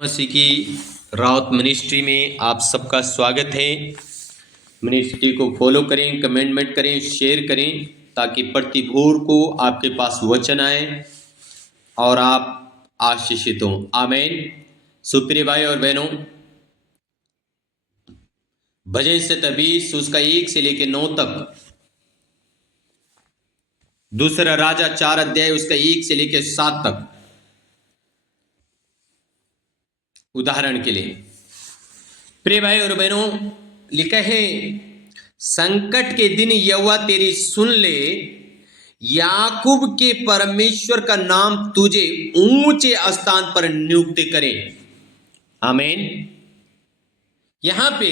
मसीह की रावत मिनिस्ट्री में आप सबका स्वागत है। मिनिस्ट्री को फॉलो करें, कमेंटमेंट करें, शेयर करें ताकि प्रतिभोर को आपके पास वचन आए और आप आशीषित हों। आमीन। सुप्रिय भाई और बहनों, भजन 20 उसका 1 से लेकर 9 तक, दूसरा राजा 4 अध्याय उसका 1 से लेकर 7 तक। उदाहरण के लिए प्रिय भाई और बहनों, लिखा है, संकट के दिन यहोवा तेरी सुन ले, याकूब के परमेश्वर का नाम तुझे ऊंचे स्थान पर नियुक्त करे। आमीन। यहां पे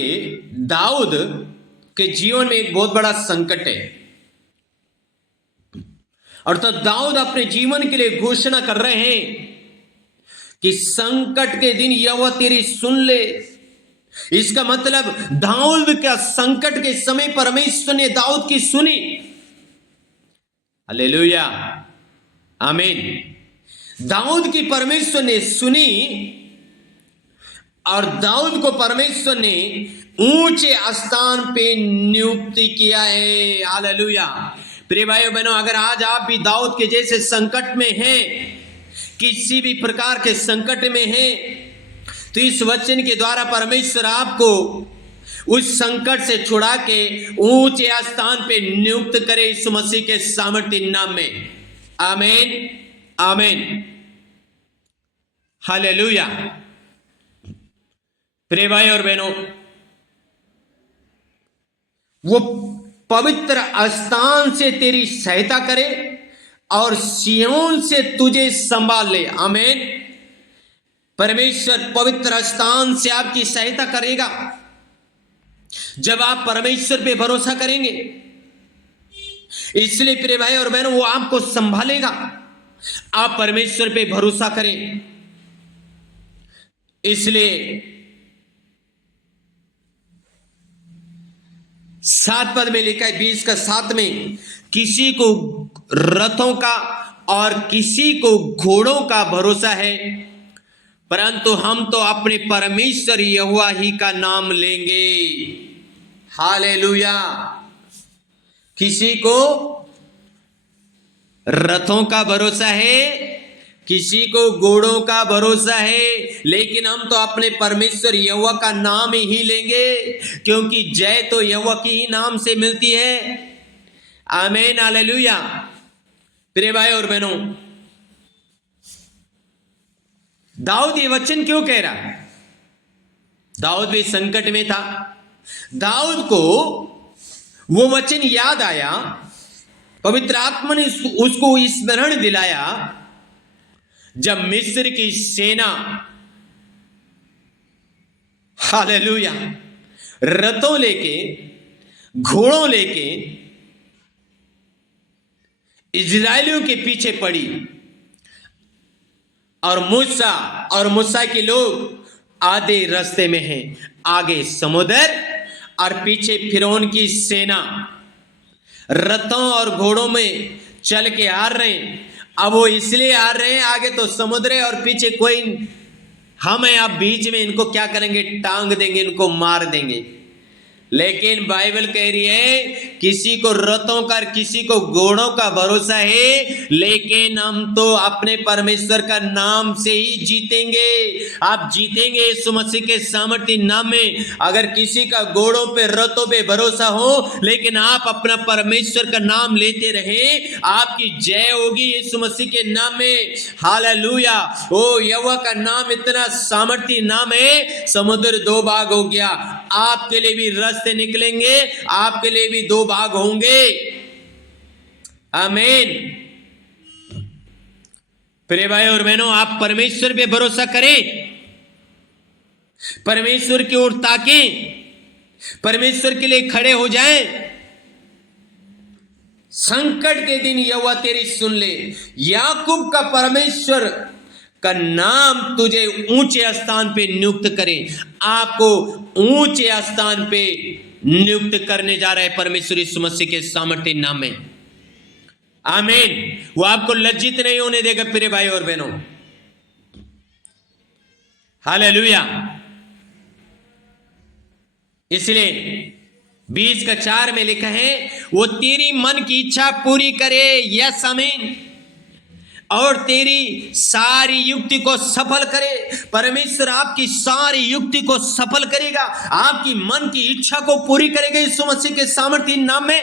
दाऊद के जीवन में एक बहुत बड़ा संकट है, और तो दाऊद अपने जीवन के लिए घोषणा कर रहे हैं कि संकट के दिन यहोवा तेरी सुन ले। इसका मतलब दाऊद का संकट के समय परमेश्वर ने दाऊद की सुनी। हालेलुया, आमीन। दाऊद की परमेश्वर ने सुनी और दाऊद को परमेश्वर ने ऊंचे स्थान पे नियुक्त किया है। हालेलुया। प्रिय भाइयों बहनों, अगर आज आप भी दाऊद के जैसे संकट में हैं, किसी भी प्रकार के संकट में हैं, तो इस वचन के द्वारा परमेश्वर आपको उस संकट से छुड़ा के ऊंचे स्थान पे नियुक्त करे, यीशु मसीह के सामर्थ्य नाम में। आमीन, आमीन, हालेलुया। प्रिय भाई और बहनों, वो पवित्र स्थान से तेरी सहायता करे और सियोन से तुझे संभाल ले। आमीन। परमेश्वर पवित्र स्थान से आपकी सहायता करेगा जब आप परमेश्वर पे भरोसा करेंगे। इसलिए प्रिय भाई और बहनों, वो आपको संभालेगा। आप परमेश्वर पे भरोसा करें। इसलिए 7 पद में लिखा है, 20 का 7 में, किसी को रथों का और किसी को घोड़ों का भरोसा है, परंतु हम तो अपने परमेश्वर यहोवा ही का नाम लेंगे। हालेलुया। किसी को रथों का भरोसा है, किसी को घोड़ों का भरोसा है, लेकिन हम तो अपने परमेश्वर यहोवा का नाम ही लेंगे, क्योंकि जय तो यहोवा की ही नाम से मिलती है। आमीन, हालेलुया। प्रिय भाई और बहनों, दाऊद ये वचन क्यों कह रहा है? दाऊद भी संकट में था। दाऊद को वो वचन याद आया, पवित्र आत्मा ने उसको स्मरण दिलाया, जब मिस्र की सेना, हालेलुया, रथों लेके, घोड़ों लेके इजरायलियों के पीछे पड़ी, और मूसा के लोग आधे रास्ते में हैं, आगे समुद्र और पीछे फिरौन की सेना रथों और घोड़ों में चल के आ रहे हैं। अब वो इसलिए आ रहे हैं, आगे तो समुद्र है और पीछे कोई हम हैं, आप बीच में इनको क्या करेंगे? टांग देंगे, इनको मार देंगे। लेकिन बाइबल कह रही है, किसी को रथों का, किसी को घोड़ों का भरोसा है, लेकिन हम तो अपने परमेश्वर का नाम से ही जीतेंगे। आप जीतेंगे यीशु मसीह के सामर्थ्य नाम में। अगर किसी का घोड़ों पे, रथों पे भरोसा हो, लेकिन आप अपना परमेश्वर का नाम लेते रहे, आपकी जय होगी यीशु मसीह के नाम में। हालेलुया। ओ यहोवा का नाम इतना सामर्थ्य नाम है, समुद्र 2 भाग हो गया। आपके लिए भी रास्ते निकलेंगे, आपके लिए भी 2 भाग होंगे। आमीन। प्रिय भाई और बहनों, आप परमेश्वर पे भरोसा करें, परमेश्वर की ओर ताकें, परमेश्वर के लिए खड़े हो जाएं। संकट के दिन यहोवा तेरी सुन ले, याकूब का परमेश्वर का नाम तुझे ऊंचे स्थान पे नियुक्त करे। आपको ऊंचे स्थान पे नियुक्त करने जा रहा है परमेश्वर यीशु मसीह के सामर्थ्य नाम में। आमीन। वो आपको लज्जित नहीं होने देगा। प्रिय भाई और बहनों, हालेलुया। इसलिए 20:4 में लिखा है, वो तेरी मन की इच्छा पूरी करे, यस आमीन, और तेरी सारी युक्ति को सफल करे। परमेश्वर आपकी सारी युक्ति को सफल करेगा, आपकी मन की इच्छा को पूरी करेगा यीशु मसीह के सामर्थ्य नाम में।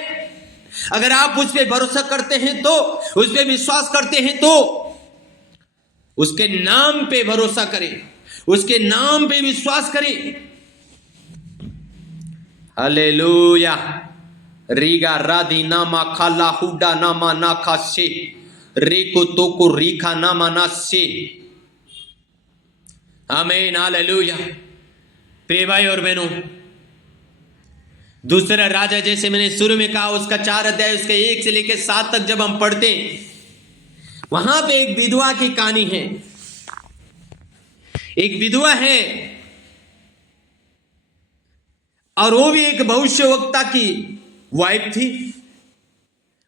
अगर आप उस पर भरोसा करते हैं तो, उस पर विश्वास करते हैं तो, उसके नाम पे भरोसा करें, उसके नाम पे विश्वास करें। हालेलुया। रीगा राधी नामा खाला हुडा नामा नाखा से रेको तो को रीखा नामा ना से। आमीन, हालेलुया। प्रिय भाई और बहनों, दूसरा राजा, जैसे मैंने शुरू में कहा, उसका 4 अध्याय उसके 1 से लेकर 7 तक जब हम पढ़ते हैं, वहां पे एक विधवा की कहानी है। एक विधवा है और वो भी एक भविष्यवक्ता की वाइफ थी।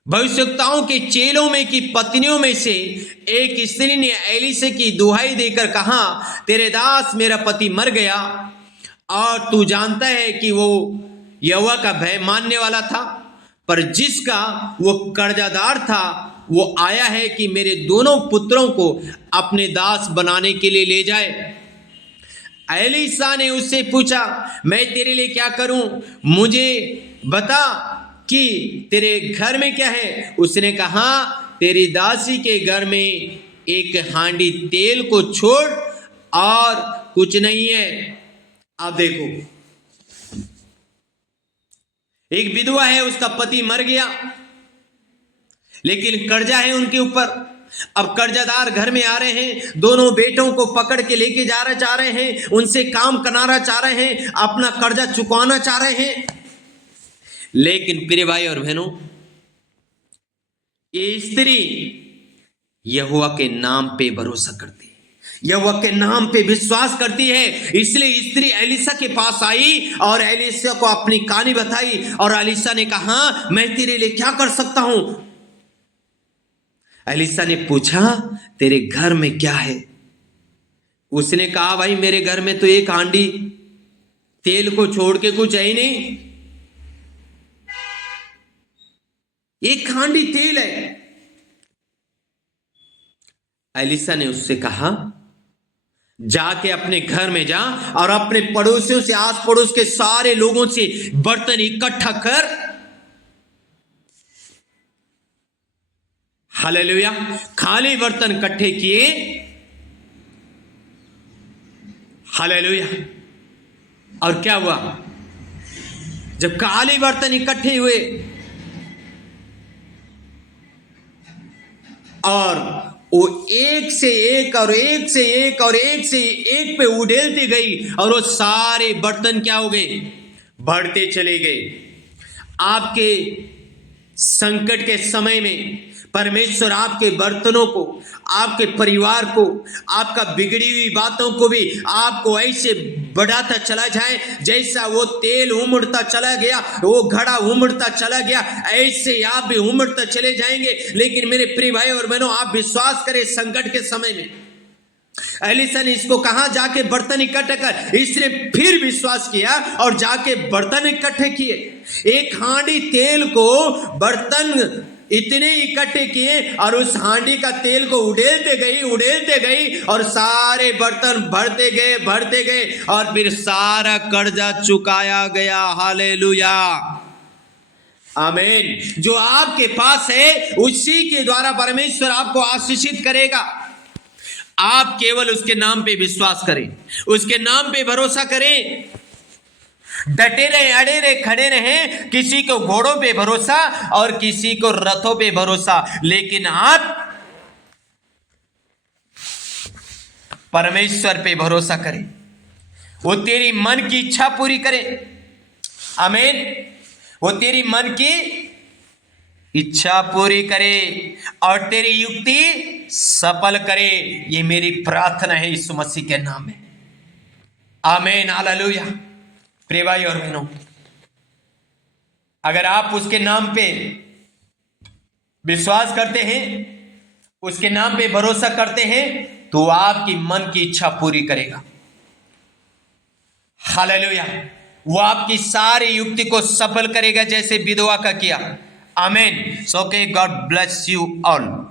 भविष्यवक्ताओं के चेलों में की पत्नियों में से एक स्त्री ने एलीशा की दुहाई देकर कहा, तेरे दास मेरा पति मर गया और तू जानता है कि वो यहोवा का भय मानने वाला था, पर जिसका वो कर्जदार था वो आया है कि मेरे दोनों पुत्रों को अपने दास बनाने के लिए ले जाए। एलीशा ने उससे पूछा, मैं तेरे लिए क्या करूं, मुझे बता कि तेरे घर में क्या है। उसने कहा, तेरी दासी के घर में एक हांडी तेल को छोड़ और कुछ नहीं है। अब देखो, एक विधवा है, उसका पति मर गया, लेकिन कर्जा है उनके ऊपर। अब कर्जदार घर में आ रहे हैं, दोनों बेटों को पकड़ के लेके जाना चाह रहे हैं, उनसे काम कराना चाह रहे हैं, अपना कर्जा चुकाना चाह रहे हैं। लेकिन प्रिय भाई और बहनों, ये स्त्री यहोवा के नाम पे भरोसा करती है, यहोवा के नाम पे विश्वास करती है। इसलिए स्त्री एलीशा के पास आई और एलीशा को अपनी कहानी बताई, और एलीशा ने कहा, मैं तेरे लिए क्या कर सकता हूं। एलीशा ने पूछा, तेरे घर में क्या है। उसने कहा, भाई मेरे घर में तो एक हांडी तेल को छोड़ के कुछ है ही नहीं, एक हांडी तेल है। एलीशा ने उससे कहा, जाके अपने घर में जा और अपने पड़ोसियों से, आस पड़ोस के सारे लोगों से बर्तन इकट्ठा कर। हालेलुया। खाली बर्तन इकट्ठे किए। हालेलुया। और क्या हुआ, जब खाली बर्तन इकट्ठे हुए और वो एक से एक और एक से एक और एक से एक पे उड़ेलती गई, और वो सारे बर्तन क्या हो गए, बढ़ते चले गए। आपके संकट के समय में परमेश्वर आपके बर्तनों को, आपके परिवार को, आपका बिगड़ी हुई बातों को भी आपको ऐसे बढ़ाता चला जाए, जैसा वो तेल उमड़ता चला गया, वो घड़ा उमड़ता चला गया, ऐसे आप भी उमड़ता चले जाएंगे। लेकिन मेरे प्रिय भाई और बहनों, आप विश्वास करें, संकट के समय में एलीशा ने इसको कहा, जाके बर्तन इकट्ठे कर। इसने फिर विश्वास किया और जाके बर्तन इकट्ठे किए। एक हांडी तेल को बर्तन इतने इकट्ठे किए और उस हांडी का तेल को उड़ेलते गई और सारे बर्तन भरते गए और फिर सारा कर्जा चुकाया गया। हालेलुया, आमीन। जो आपके पास है उसी के द्वारा परमेश्वर आपको आशीषित करेगा। आप केवल उसके नाम पे विश्वास करें, उसके नाम पे भरोसा करें, डटे रहे, अड़े रहे, खड़े रहे। किसी को घोड़ों पे भरोसा और किसी को रथों पे भरोसा, लेकिन आप परमेश्वर पे भरोसा करें, वो तेरी मन की इच्छा पूरी करे। आमीन। वो तेरी मन की इच्छा पूरी करे और तेरी युक्ति सफल करे। ये मेरी प्रार्थना है यीशु मसीह के नाम में। आमीन, हालेलुया। प्रिय भाई और बहनों, अगर आप उसके नाम पे विश्वास करते हैं, उसके नाम पे भरोसा करते हैं, तो आपकी मन की इच्छा पूरी करेगा। हालेलुया। वो आपकी सारी युक्ति को सफल करेगा जैसे विधवा का किया। आमीन। सो के गॉड ब्लेस यू ऑल।